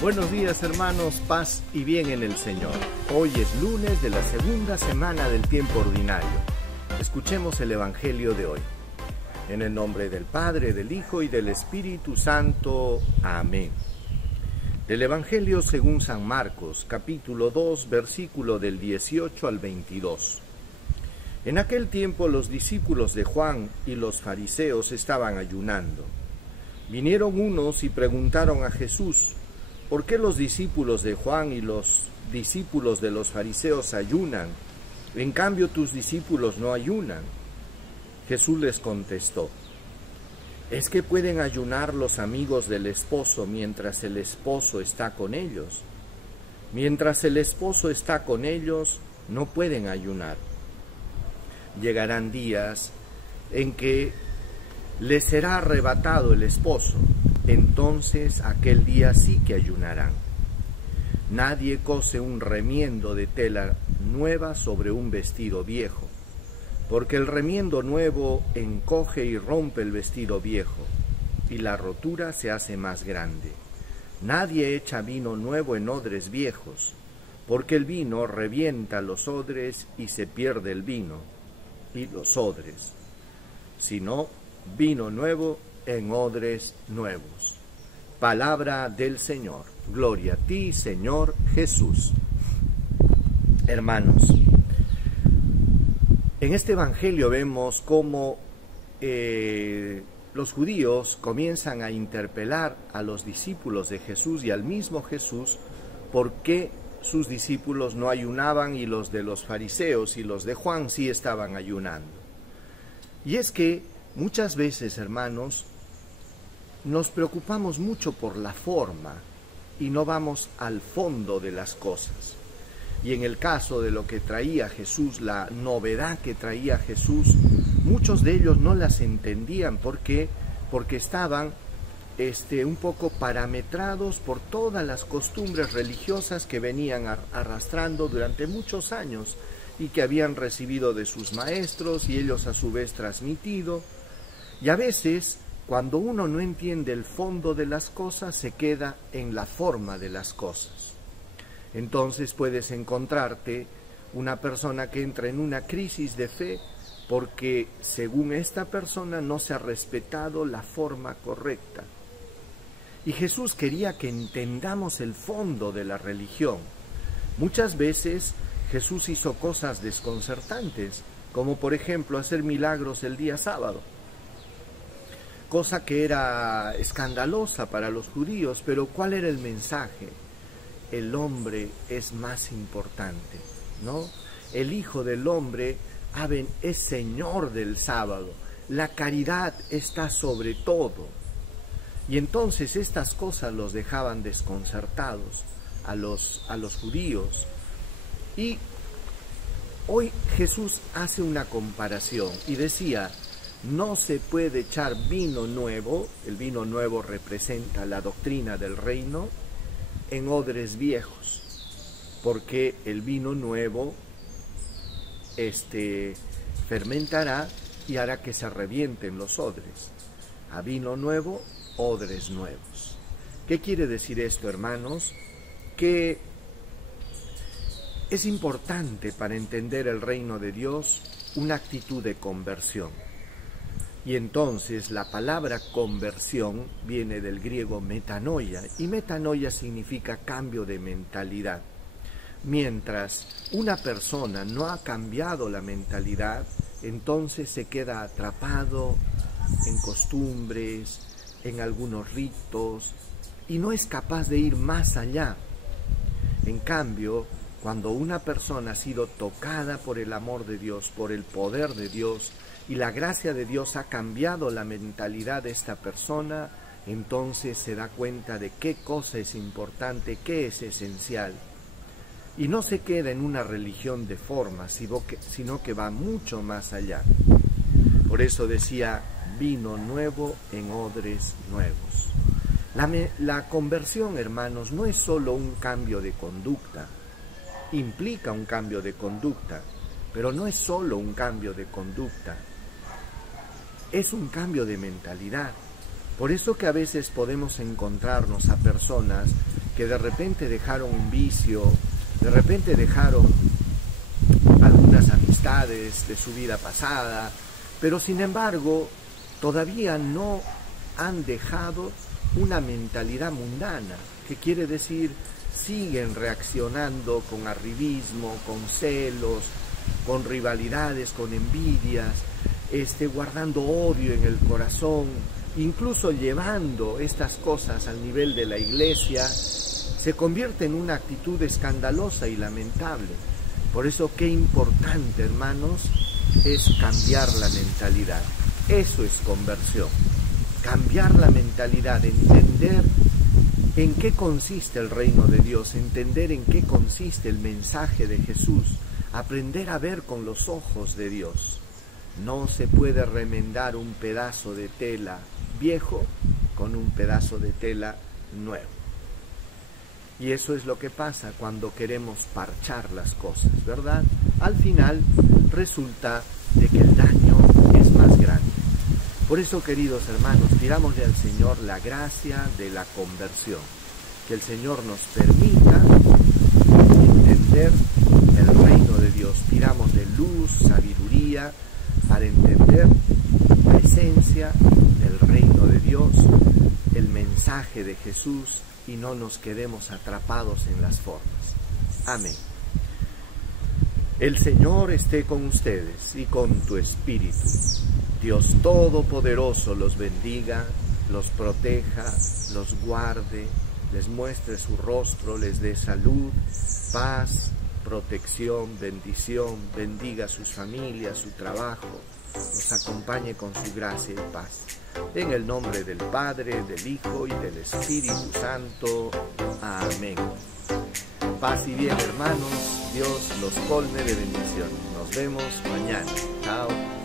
Buenos días, hermanos, paz y bien en el Señor. Hoy es lunes de la segunda semana del tiempo ordinario. Escuchemos el Evangelio de hoy. En el nombre del Padre, del Hijo y del Espíritu Santo. Amén. Del Evangelio según San Marcos, capítulo 2, versículo del 18 al 22. En aquel tiempo los discípulos de Juan y los fariseos estaban ayunando. Vinieron unos y preguntaron a Jesús: ¿por qué los discípulos de Juan y los discípulos de los fariseos ayunan? En cambio tus discípulos no ayunan. Jesús les contestó: ¿es que pueden ayunar los amigos del esposo mientras el esposo está con ellos? Mientras el esposo está con ellos, no pueden ayunar. Llegarán días en que les será arrebatado el esposo. Entonces aquel día sí que ayunarán. Nadie cose un remiendo de tela nueva sobre un vestido viejo, porque el remiendo nuevo encoge y rompe el vestido viejo, y la rotura se hace más grande. Nadie echa vino nuevo en odres viejos, porque el vino revienta los odres y se pierde el vino y los odres, sino vino nuevo en odres nuevos. Palabra del Señor. Gloria a ti, Señor Jesús. Hermanos, en este Evangelio vemos cómo los judíos comienzan a interpelar a los discípulos de Jesús y al mismo Jesús por qué sus discípulos no ayunaban y los de los fariseos y los de Juan sí estaban ayunando. Y es que muchas veces, hermanos, nos preocupamos mucho por la forma y no vamos al fondo de las cosas. Y en el caso de lo que traía Jesús, la novedad que traía Jesús, muchos de ellos no las entendían. ¿Por qué? Porque estaban un poco parametrados por todas las costumbres religiosas que venían arrastrando durante muchos años y que habían recibido de sus maestros y ellos a su vez transmitido. Y a veces, cuando uno no entiende el fondo de las cosas, se queda en la forma de las cosas. Entonces puedes encontrarte una persona que entra en una crisis de fe porque, según esta persona, no se ha respetado la forma correcta. Y Jesús quería que entendamos el fondo de la religión. Muchas veces Jesús hizo cosas desconcertantes, como por ejemplo hacer milagros el día sábado, cosa que era escandalosa para los judíos, pero ¿cuál era el mensaje? El hombre es más importante, ¿no? El Hijo del Hombre es Señor del sábado, la caridad está sobre todo. Y entonces estas cosas los dejaban desconcertados a los judíos. Y hoy Jesús hace una comparación y decía: no se puede echar vino nuevo, el vino nuevo representa la doctrina del reino, en odres viejos, porque el vino nuevo fermentará y hará que se revienten los odres. A vino nuevo, odres nuevos. ¿Qué quiere decir esto, hermanos? Que es importante para entender el reino de Dios una actitud de conversión. Y entonces la palabra conversión viene del griego metanoia, y metanoia significa cambio de mentalidad. Mientras una persona no ha cambiado la mentalidad, entonces se queda atrapado en costumbres, en algunos ritos, y no es capaz de ir más allá. En cambio, cuando una persona ha sido tocada por el amor de Dios, por el poder de Dios, y la gracia de Dios ha cambiado la mentalidad de esta persona, entonces se da cuenta de qué cosa es importante, qué es esencial. Y no se queda en una religión de forma, sino que va mucho más allá. Por eso decía: vino nuevo en odres nuevos. La conversión, hermanos, no es solo un cambio de conducta. Implica un cambio de conducta, pero no es solo un cambio de conducta. Es un cambio de mentalidad. Por eso que a veces podemos encontrarnos a personas que de repente dejaron un vicio, de repente dejaron algunas amistades de su vida pasada, pero sin embargo todavía no han dejado una mentalidad mundana, que quiere decir siguen reaccionando con arribismo, con celos, con rivalidades, con envidias, guardando odio en el corazón, incluso llevando estas cosas al nivel de la iglesia, se convierte en una actitud escandalosa y lamentable. Por eso qué importante, hermanos, es cambiar la mentalidad. Eso es conversión. Cambiar la mentalidad, entender en qué consiste el reino de Dios, entender en qué consiste el mensaje de Jesús, aprender a ver con los ojos de Dios. No se puede remendar un pedazo de tela viejo con un pedazo de tela nuevo. Y eso es lo que pasa cuando queremos parchar las cosas, ¿verdad? Al final resulta de que el daño es más grande. Por eso, queridos hermanos, pidámosle al Señor la gracia de la conversión. Que el Señor nos permita entender el reino de Dios. Pidámosle luz, sabiduría, para entender la esencia del reino de Dios, el mensaje de Jesús, y no nos quedemos atrapados en las formas. Amén. El Señor esté con ustedes y con tu espíritu. Dios Todopoderoso los bendiga, los proteja, los guarde, les muestre su rostro, les dé salud, paz, protección, bendición, bendiga a sus familias, su trabajo, nos acompañe con su gracia y paz. En el nombre del Padre, del Hijo y del Espíritu Santo. Amén. Paz y bien, hermanos. Dios los colme de bendiciones. Nos vemos mañana. Chao.